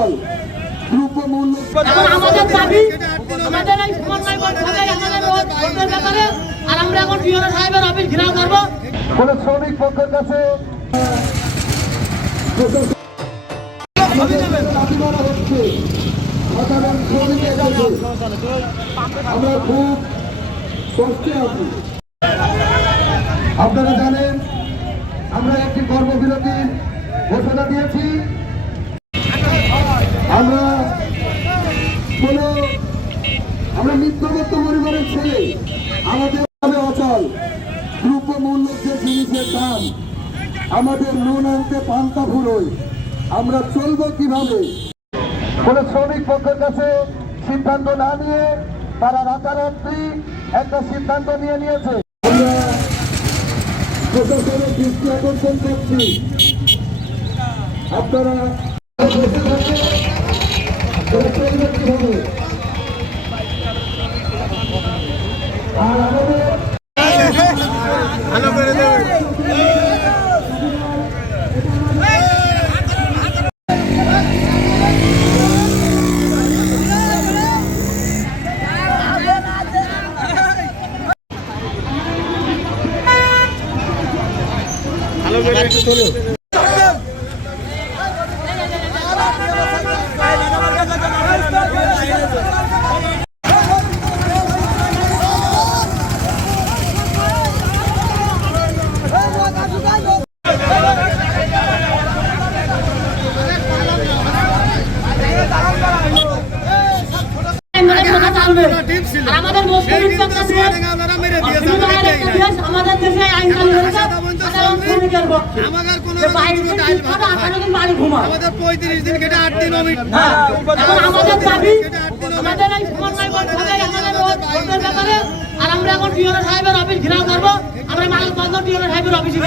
অচল দ্রব্যমূল্য আমাদের দাবি আমাদের এই সমন্বয় বোর্ড আমাদের ভোটের ব্যাপারে। আর আমরা এখন পিওর সাহেবের অফিস ঘেরাও করব। কোন শ্রমিক পক্ষের কাছে আমরা খুব কষ্টে আছি আপনারা জানেন আমরা একটি কর্মবিরতির ঘোষণা দিয়েছি। আমরা কোন, আমরা নিত্যগত পরিবারের ছেলে, আমাদের অচল দ্রব্য মূল্যের যে জিনিসের দাম, আমাদের নুন আনতে পান্তা ফুরোয় আমরা চলবো কীভাবে? কোন শ্রমিক পক্ষের কাছে সিদ্ধান্ত না নিয়ে তারা রাতারাত্রি একটা সিদ্ধান্ত নিয়ে নিয়েছে। আমরা প্রশাসনের দৃষ্টি আকর্ষণ করছি। আপনারা আর আমাদের আর আমাদের মুসলিম আমাদের দেশে আইন চালু হয়েছে পঁয়ত্রিশ দিন কেটে আট দিন আমাদের দাবি আমাদের এই সমন্বয় ব্যাপারে আর আমরা এখন পিওর সাহেবের অফিস ঘেরাও করব। আমরা মানব বন্ধন পিওর সাহেবের অফিসে